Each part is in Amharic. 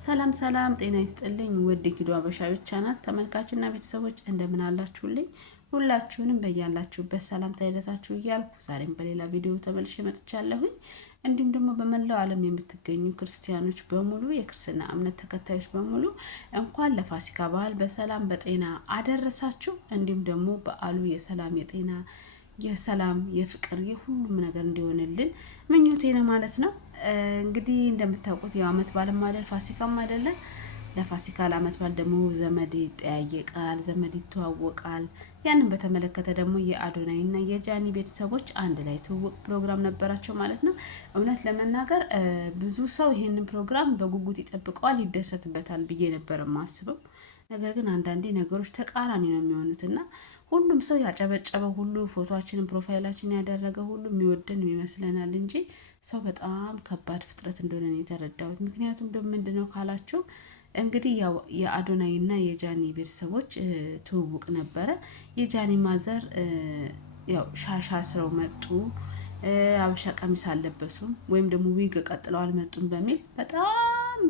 ሰላም ሰላም ጤና ይስጥልኝ ውድ ኪዶ አበሻዎች ቻናል ተመልካችና ቤተሰቦች እንደምን አላችሁልኝ? ሁላችሁንም በያላችሁበት ሰላምታ ይድረሳችሁ እያልኩ ዛሬም በሌላ ቪዲዮ ተመልሼ መጥቻለሁኝ። እንዲሁም ደግሞ በመላው ዓለም የምትገኙ ክርስቲያኖች በሙሉ የክርስትና እምነት ተከታዮች በሙሉ እንኳን ለፋሲካ በዓል በሰላም በጤና አደረሳችሁ። እንዲሁም ደግሞ በዓሉ የሰላም የፍቅር የሁሉም ነገር እንዲሆንልን ምኞቴ ነው ማለት ነው። እንግዲህ እንደምታውቁት የዓመት በዓልም አይደል ፋሲካም አይደለም። ለፋሲካ ለዓመት በዓል ደግሞ ዘመድ ይጠያየቃል፣ ዘመድ ይተዋወቃል። ያንን በተመለከተ ደግሞ የአዶናይና የጃኒ ቤተሰቦች አንድ ላይ ትውውቅ ፕሮግራም ነበራቸው ማለት ነው። እውነት ለመናገር ብዙ ሰው ይሄንን ፕሮግራም በጉጉት ይጠብቀዋል፣ ይደሰትበታል ብዬ ነበር የማስበው። ነገር ግን አንዳንዴ ነገሮች ተቃራኒ ነው የሚሆኑትና ሁሉም ሰው ያጨበጨበ ሁሉ ፎቶአችንን ፕሮፋይላችንን ያደረገ ሁሉ የሚወደን ይመስለናል እንጂ ሰው በጣም ከባድ ፍጥረት እንደሆነ ነው የተረዳሁት። ምክንያቱም ምንድነው ካላችሁ እንግዲህ ያው የአዶናይና የጃኒ ቤተሰቦች ትውውቅ ነበረ። የጃኒ ማዘር ያው ሻሻ ስረው መጡ። አብሻ ቀሚስ አልለበሱም ወይም ደግሞ ዊግ ቀጥለው አልመጡም በሚል በጣም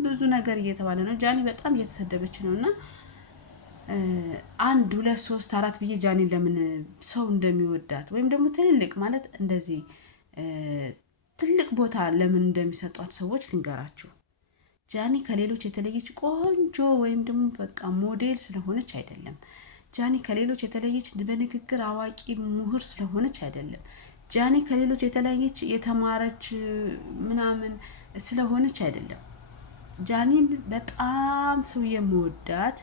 ብዙ ነገር እየተባለ ነው። ጃኒ በጣም እየተሰደበች ነውና አንድ ሁለት ሶስት አራት ብዬ ጃኒን ለምን ሰው እንደሚወዳት ወይም ደግሞ ትልልቅ ማለት እንደዚህ ትልቅ ቦታ ለምን እንደሚሰጧት ሰዎች ልንገራችሁ። ጃኒ ከሌሎች የተለየች ቆንጆ ወይም ደግሞ በቃ ሞዴል ስለሆነች አይደለም። ጃኒ ከሌሎች የተለየች በንግግር አዋቂ ምሁር ስለሆነች አይደለም። ጃኒ ከሌሎች የተለየች የተማረች ምናምን ስለሆነች አይደለም። ጃኒን በጣም ሰው የምወዳት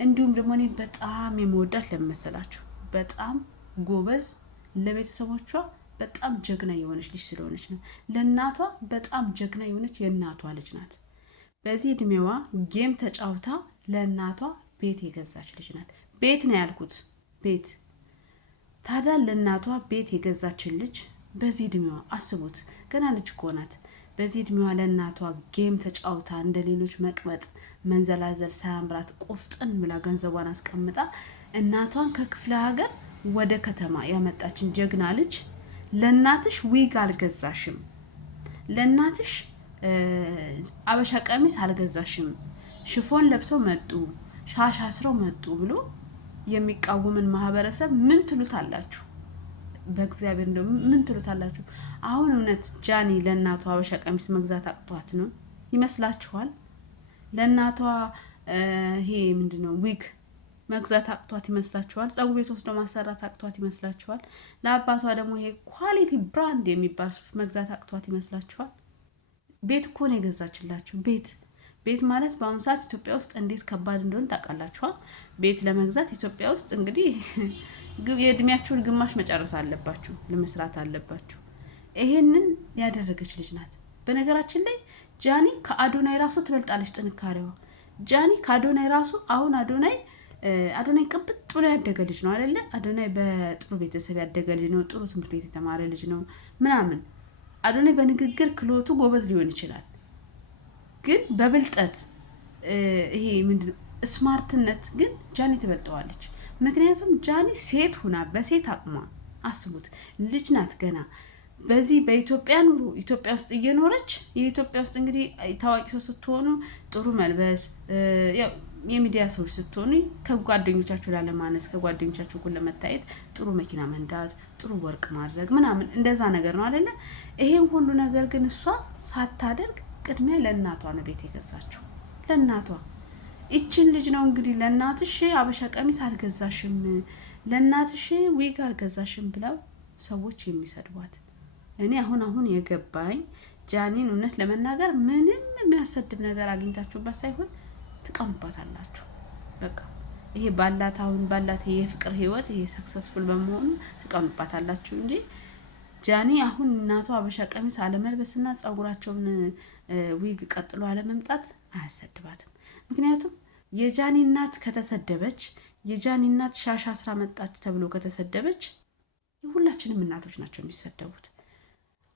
እንዲሁም ደግሞ እኔ በጣም የምወዳት ለመሰላችሁ በጣም ጎበዝ ለቤተሰቦቿ በጣም ጀግና የሆነች ልጅ ስለሆነች ነው። ለእናቷ በጣም ጀግና የሆነች የእናቷ ልጅ ናት። በዚህ እድሜዋ ጌም ተጫውታ ለእናቷ ቤት የገዛች ልጅ ናት። ቤት ነው ያልኩት፣ ቤት። ታዲያ ለእናቷ ቤት የገዛችን ልጅ በዚህ እድሜዋ አስቡት፣ ገና ልጅ እኮ ናት። በዚህ እድሜዋ ለእናቷ ጌም ተጫውታ እንደ ሌሎች መቅበጥ መንዘላዘል ሳያምራት ቆፍጥን ብላ ገንዘቧን አስቀምጣ እናቷን ከክፍለ ሀገር ወደ ከተማ ያመጣችን ጀግና ልጅ ለእናትሽ ዊግ አልገዛሽም፣ ለእናትሽ አበሻ ቀሚስ አልገዛሽም፣ ሽፎን ለብሰው መጡ፣ ሻሽ አስረው መጡ ብሎ የሚቃወምን ማህበረሰብ ምን ትሉታላችሁ? በእግዚአብሔር እንደው ምን ትሉታላችሁ? አሁን እውነት ጃኒ ለእናቷ አበሻ ቀሚስ መግዛት አቅቷት ነው ይመስላችኋል? ለእናቷ ይሄ ምንድነው ዊግ መግዛት አቅቷት ይመስላችኋል? ፀጉር ቤት ወስዶ ማሰራት አቅቷት ይመስላችኋል? ለአባቷ ደግሞ ይሄ ኳሊቲ ብራንድ የሚባል ሱፍ መግዛት አቅቷት ይመስላችኋል? ቤት እኮ ነው የገዛችላችሁ። ቤት ማለት በአሁኑ ሰዓት ኢትዮጵያ ውስጥ እንዴት ከባድ እንደሆነ ታውቃላችኋል? ቤት ለመግዛት ኢትዮጵያ ውስጥ እንግዲህ የእድሜያችሁን ግማሽ መጨረስ አለባችሁ፣ ለመስራት አለባችሁ። ይሄንን ያደረገች ልጅ ናት። በነገራችን ላይ ጃኒ ከአዶናይ ራሱ ትበልጣለች ጥንካሬዋ። ጃኒ ከአዶናይ ራሱ አሁን አዶናይ ቅብጥ ብሎ ያደገ ልጅ ነው አይደለ? አዶናይ በጥሩ ቤተሰብ ያደገ ልጅ ነው፣ ጥሩ ትምህርት ቤት የተማረ ልጅ ነው ምናምን። አዶናይ በንግግር ክሎቱ ጎበዝ ሊሆን ይችላል፣ ግን በብልጠት ይሄ ምንድነው ስማርትነት ግን ጃኒ ትበልጠዋለች። ምክንያቱም ጃኒ ሴት ሁና በሴት አቅሟ አስቡት፣ ልጅ ናት ገና። በዚህ በኢትዮጵያ ኑሮ ኢትዮጵያ ውስጥ እየኖረች የኢትዮጵያ ውስጥ እንግዲህ ታዋቂ ሰው ስትሆኑ ጥሩ መልበስ፣ የሚዲያ ሰዎች ስትሆኑ ከጓደኞቻችሁ ላለማነስ ከጓደኞቻችሁ እኩል ለመታየት ጥሩ መኪና መንዳት፣ ጥሩ ወርቅ ማድረግ ምናምን እንደዛ ነገር ነው አይደለ? ይሄን ሁሉ ነገር ግን እሷ ሳታደርግ ቅድሚያ ለእናቷ ነው ቤት የገዛችው። ለእናቷ ይችን ልጅ ነው እንግዲህ ለእናትሽ አበሻ ቀሚስ አልገዛሽም፣ ለእናትሽ ዊግ አልገዛሽም ብለው ሰዎች የሚሰድቧት። እኔ አሁን የገባኝ ጃኒን እውነት ለመናገር ምንም የሚያሰድብ ነገር አግኝታችሁባት ሳይሆን ትቀኑባታላችሁ። በቃ ይሄ ባላት የፍቅር ህይወት ይሄ ሰክሰስፉል በመሆኑ ትቀኑባታላችሁ እንጂ ጃኒ አሁን እናቷ አበሻ ቀሚስ አለመልበስና ጸጉራቸውን ዊግ ቀጥሎ አለመምጣት አያሰድባትም። ምክንያቱም የጃኒ እናት ከተሰደበች፣ የጃኒ እናት ሻሻ ስራ መጣች ተብሎ ከተሰደበች የሁላችንም እናቶች ናቸው የሚሰደቡት።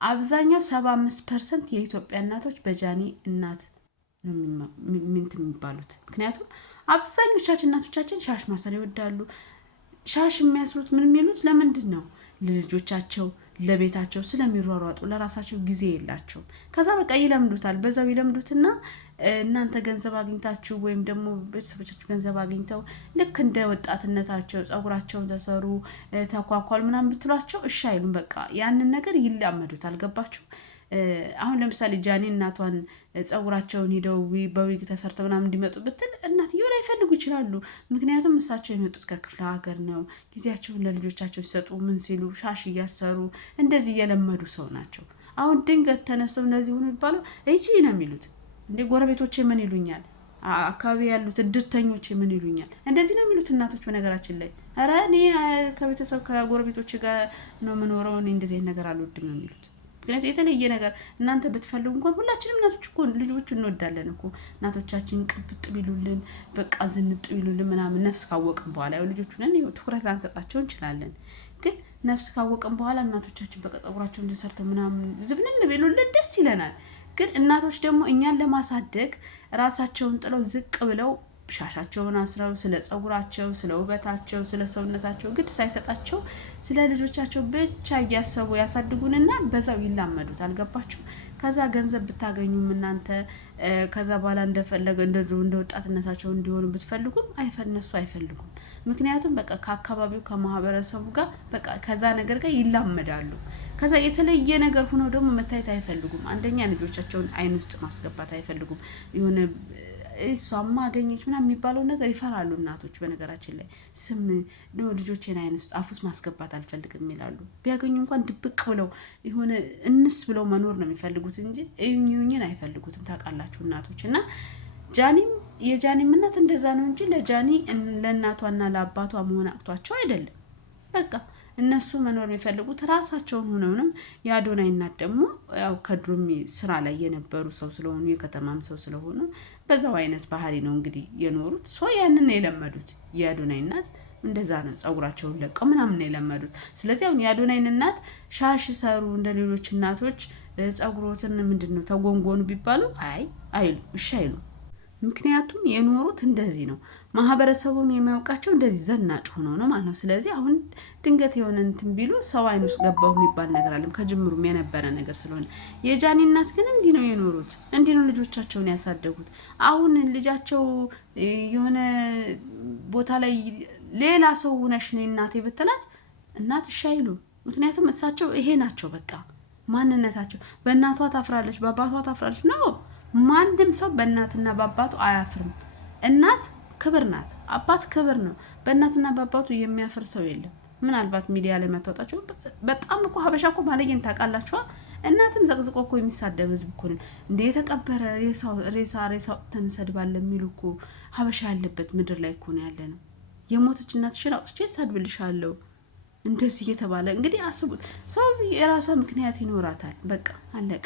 አብዛኛው 75% የኢትዮጵያ እናቶች በጃኒ እናት ነው የሚባሉት። ምክንያቱም አብዛኞቻችን እናቶቻችን ሻሽ ማሰር ይወዳሉ። ሻሽ የሚያስሩት ምን የሚሉት ለምንድን ነው? ለልጆቻቸው ለቤታቸው ስለሚሯሯጡ ለራሳቸው ጊዜ የላቸውም። ከዛ በቃ ይለምዱታል። በዛው ይለምዱትና እናንተ ገንዘብ አግኝታችሁ ወይም ደግሞ ቤተሰቦቻችሁ ገንዘብ አግኝተው ልክ እንደ ወጣትነታቸው ጸጉራቸውን ተሰሩ ተኳኳሉ ምናምን ብትሏቸው እሺ አይሉም። በቃ ያንን ነገር ይላመዱት። አልገባችሁ? አሁን ለምሳሌ ጃኒ እናቷን ጸጉራቸውን ሂደው በዊግ ተሰርተው ምናምን እንዲመጡ ብትል እናትየው ላይፈልጉ ይችላሉ። ምክንያቱም እሳቸው የመጡት ከክፍለ ሀገር ነው። ጊዜያቸውን ለልጆቻቸው ሲሰጡ ምን ሲሉ ሻሽ እያሰሩ እንደዚህ እየለመዱ ሰው ናቸው። አሁን ድንገት ተነስተው እንደዚህ ሆኑ ይባሉ እቺ ነው የሚሉት። እንዴ ጎረቤቶቼ ምን ይሉኛል? አካባቢ ያሉት እድርተኞቼ ምን ይሉኛል? እንደዚህ ነው የሚሉት እናቶች። በነገራችን ላይ ኧረ እኔ ከቤተሰብ ከጎረቤቶቼ ጋር ነው የምኖረው፣ እኔ እንደዚህ አይነት ነገር አልወድም ነው የሚሉት። ምክንያቱም የተለየ ነገር እናንተ ብትፈልጉ እንኳን ሁላችንም እናቶች እኮ ልጆች እንወዳለን እኮ። እናቶቻችን ቅብጥ ቢሉልን በቃ ዝንጥ ቢሉልን ምናምን ነፍስ ካወቅን በኋላ ያው ልጆቹ ነን ትኩረት ላንሰጣቸው እንችላለን። ግን ነፍስ ካወቅን በኋላ እናቶቻችን በቃ ጸጉራቸውን ተሰርተው ምናምን ዝብንን ቢሉልን ደስ ይለናል። ግን እናቶች ደግሞ እኛን ለማሳደግ ራሳቸውን ጥለው ዝቅ ብለው ሻሻቸውን አስረው ስለ ጸጉራቸው፣ ስለ ውበታቸው፣ ስለ ሰውነታቸው ግድ ሳይሰጣቸው ስለ ልጆቻቸው ብቻ እያሰቡ ያሳድጉንና በዛው ይላመዱት። አልገባችሁ? ከዛ ገንዘብ ብታገኙም እናንተ ከዛ በኋላ እንደፈለገ እንደ ወጣትነታቸው እንዲሆኑ ብትፈልጉም እነሱ አይፈልጉም። ምክንያቱም በቃ ከአካባቢው ከማህበረሰቡ ጋር በቃ ከዛ ነገር ጋር ይላመዳሉ። ከዛ የተለየ ነገር ሆኖ ደግሞ መታየት አይፈልጉም። አንደኛ ልጆቻቸውን አይን ውስጥ ማስገባት አይፈልጉም። የሆነ እሷማ አገኘች ምናምን የሚባለው ነገር ይፈራሉ እናቶች። በነገራችን ላይ ስም ነው ልጆቼን አይን ውስጥ አፍ ውስጥ ማስገባት አልፈልግም ይላሉ። ቢያገኙ እንኳን ድብቅ ብለው የሆነ እንስ ብለው መኖር ነው የሚፈልጉት እንጂ እዩኝን አይፈልጉትም። ታውቃላችሁ እናቶች። እና ጃኒም የጃኒም እናት እንደዛ ነው እንጂ ለጃኒ ለእናቷና ለአባቷ መሆን አቅቷቸው አይደለም። በቃ እነሱ መኖር የሚፈልጉት ራሳቸውን ሆነውንም። የአዶናይ እናት ደግሞ ያው ከድሮም ስራ ላይ የነበሩ ሰው ስለሆኑ የከተማም ሰው ስለሆኑ በዛው አይነት ባህሪ ነው እንግዲህ የኖሩት። ያንን ነው የለመዱት። የአዶናይ እናት እንደዛ ነው፣ ጸጉራቸውን ለቀው ምናምን ነው የለመዱት። ስለዚህ አሁን የአዶናይን እናት ሻሽ ሰሩ እንደ ሌሎች እናቶች ጸጉሮትን ምንድነው ተጎንጎኑ ቢባሉ አይሉ እሺ አይሉ። ምክንያቱም የኖሩት እንደዚህ ነው። ማህበረሰቡን የሚያውቃቸው እንደዚህ ዘናጭ ሆነው ነው ማለት ነው። ስለዚህ አሁን ድንገት የሆነ እንትን ቢሉ ሰው አይን ውስጥ ገባው የሚባል ነገር አለም ከጅምሩም የነበረ ነገር ስለሆነ። የጃኒ እናት ግን እንዲህ ነው የኖሩት፣ እንዲህ ነው ልጆቻቸውን ያሳደጉት። አሁን ልጃቸው የሆነ ቦታ ላይ ሌላ ሰው ነሽ ነኝ እናቴ ብትላት እናት እሺ አይሉ። ምክንያቱም እሳቸው ይሄ ናቸው በቃ ማንነታቸው። በእናቷ ታፍራለች፣ በአባቷ ታፍራለች ነው። ማንም ሰው በእናትና በአባቱ አያፍርም። እናት ክብር ናት፣ አባት ክብር ነው። በእናትና በአባቱ የሚያፍር ሰው የለም። ምናልባት ሚዲያ ላይ መታወጣቸው በጣም እኮ ሀበሻ እኮ ማለየን ታውቃላችኋ። እናትን ዘቅዝቆ እኮ የሚሳደብ ህዝብ እኮ ነው። እንደ የተቀበረ ሬሳ ተንሰድባለ የሚሉ እኮ ሀበሻ ያለበት ምድር ላይ እኮ ነው ያለ ነው። የሞተች እናትሽን አውጥቼ እሳድብልሻለሁ እንደዚህ እየተባለ እንግዲህ አስቡት። ሰው የራሷ ምክንያት ይኖራታል። በቃ አለቀ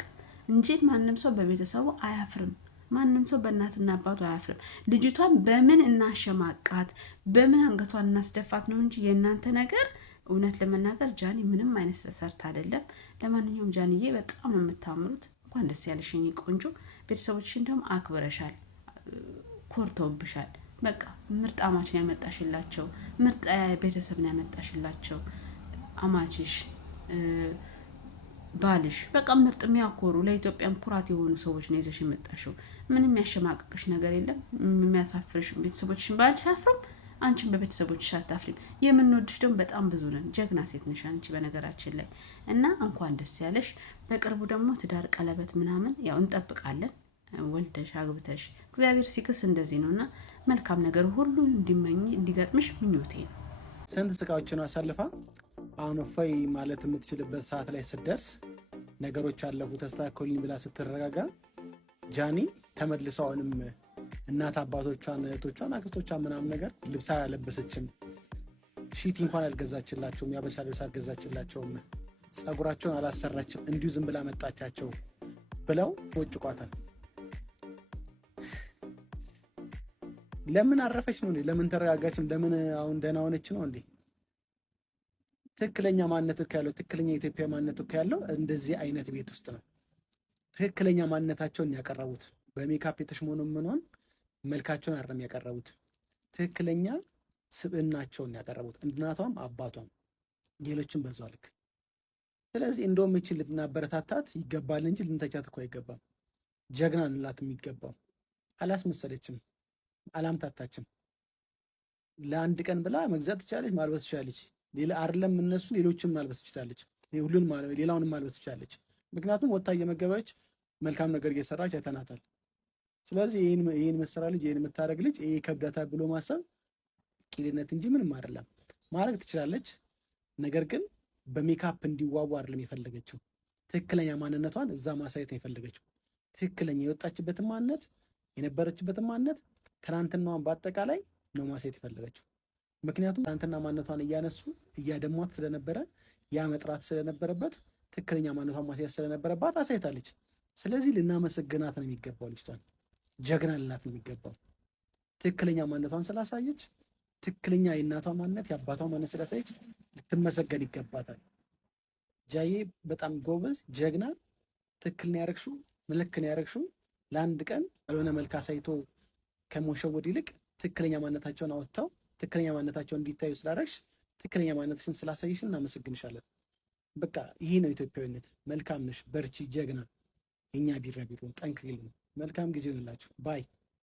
እንጂ ማንም ሰው በቤተሰቡ አያፍርም። ማንም ሰው በእናትና አባቱ አያፍርም። ልጅቷን በምን እናሸማቃት፣ በምን አንገቷን እናስደፋት ነው እንጂ የእናንተ ነገር እውነት ለመናገር ጃኒ ምንም አይነት ተሰርታ አይደለም። ለማንኛውም ጃኒዬ በጣም ነው የምታምሩት። እንኳን ደስ ያለሽ የኔ ቆንጆ። ቤተሰቦችሽን ደግሞ አክብረሻል፣ ኮርተውብሻል። በቃ ምርጥ አማችን ያመጣሽላቸው፣ ምርጥ ቤተሰብን ያመጣሽላቸው አማችሽ ባልሽ በቃ ምርጥ የሚያኮሩ ለኢትዮጵያም ኩራት የሆኑ ሰዎች ነው ይዘሽ የመጣሽው። ምንም የሚያሸማቅቅሽ ነገር የለም። የሚያሳፍርሽ ቤተሰቦችሽን ባልሽ አያፍሩም፣ አንቺን በቤተሰቦችሽ አታፍሪም። የምንወድሽ ደግሞ በጣም ብዙ ነን። ጀግና ሴት ነሽ አንቺ በነገራችን ላይ እና እንኳን ደስ ያለሽ። በቅርቡ ደግሞ ትዳር ቀለበት ምናምን ያው እንጠብቃለን። ወልደሽ አግብተሽ እግዚአብሔር ሲክስ እንደዚህ ነውና መልካም ነገር ሁሉ እንዲገጥምሽ ምኞቴ ነው። ስንት ስቃዎችን አሳልፋ አሁን እፎይ ማለት የምትችልበት ሰዓት ላይ ስትደርስ ነገሮች አለፉ ተስተካከሉኝ ብላ ስትረጋጋ ጃኒ ተመልሰው አሁንም እናት አባቶቿን፣ እህቶቿን፣ አክስቶቿን ምናምን ነገር ልብስ አያለበሰችም። ሺቲ እንኳን አልገዛችላቸውም። ያበሻ ልብስ አልገዛችላቸውም። ጸጉራቸውን አላሰራችም። እንዲሁ ዝም ብላ መጣቻቸው ብለው ወጭቋታል። ለምን አረፈች ነው እንዴ? ለምን ተረጋጋች? ለምን አሁን ደህና ሆነች ነው እንዴ? ትክክለኛ ማንነቱ ያለው ትክክለኛ የኢትዮጵያ ማንነቱ ያለው እንደዚህ አይነት ቤት ውስጥ ነው። ትክክለኛ ማንነታቸውን ያቀረቡት በሜካፕ የተሽሞነመነውን መልካቸውን አይደለም ያቀረቡት፣ ትክክለኛ ስብዕናቸውን ያቀረቡት እናቷም አባቷም ሌሎችም በዛው ልክ። ስለዚህ እንደውም እቺ ልናበረታታት ይገባል እንጂ ልንተቻት እኮ አይገባም። ጀግና እንላት የሚገባው አላስመሰለችም፣ አላምታታችም። ለአንድ ቀን ብላ መግዛት ትችላለች፣ ማልበስ ትችላለች። ሌላ አይደለም እነሱ ሌሎችም ማልበስ ትችላለች፣ ሁሉንም ሌላውንም ማልበስ ትችላለች። ምክንያቱም ወታ እየመገበች መልካም ነገር እየሰራች አይተናታል። ስለዚህ ይህን መሰራ ልጅ ይህን የምታደርግ ልጅ ይሄ ከብዳታ ብሎ ማሰብ ቂልነት እንጂ ምንም አይደለም። ማድረግ ትችላለች፣ ነገር ግን በሜካፕ እንዲዋቡ አይደለም የፈለገችው። ትክክለኛ ማንነቷን እዛ ማሳየት ነው የፈለገችው። ትክክለኛ የወጣችበትን ማንነት የነበረችበትን ማንነት ትናንትናዋን በአጠቃላይ ነው ማሳየት የፈለገችው። ምክንያቱም ትናንትና ማንነቷን እያነሱ እያደሟት ስለነበረ ያ መጥራት ስለነበረበት ትክክለኛ ማንነቷን ማሳየት ስለነበረባት አሳይታለች። ስለዚህ ልናመሰግናት ነው የሚገባው። ልጅቷን ጀግና ልናት ነው የሚገባው። ትክክለኛ ማንነቷን ስላሳየች፣ ትክክለኛ የእናቷ ማንነት የአባቷ ማንነት ስላሳየች ልትመሰገን ይገባታል። ጃዬ በጣም ጎበዝ ጀግና፣ ትክክል ነው ያረግሽው፣ ምልክ ነው ያረግሽው። ለአንድ ቀን ያልሆነ መልክ አሳይቶ ከመሸወድ ይልቅ ትክክለኛ ማንነታቸውን አወጥተው ትክክለኛ ማንነታቸውን እንዲታዩ ስላደረግሽ፣ ትክክለኛ ማንነትሽን ስላሳይሽ እናመሰግንሻለን። በቃ ይሄ ነው ኢትዮጵያዊነት። መልካም ነሽ፣ በርቺ፣ ጀግና። የኛ ቢራቢሮ ጠንክሪልን። መልካም ጊዜ ይሆንላችሁ ባይ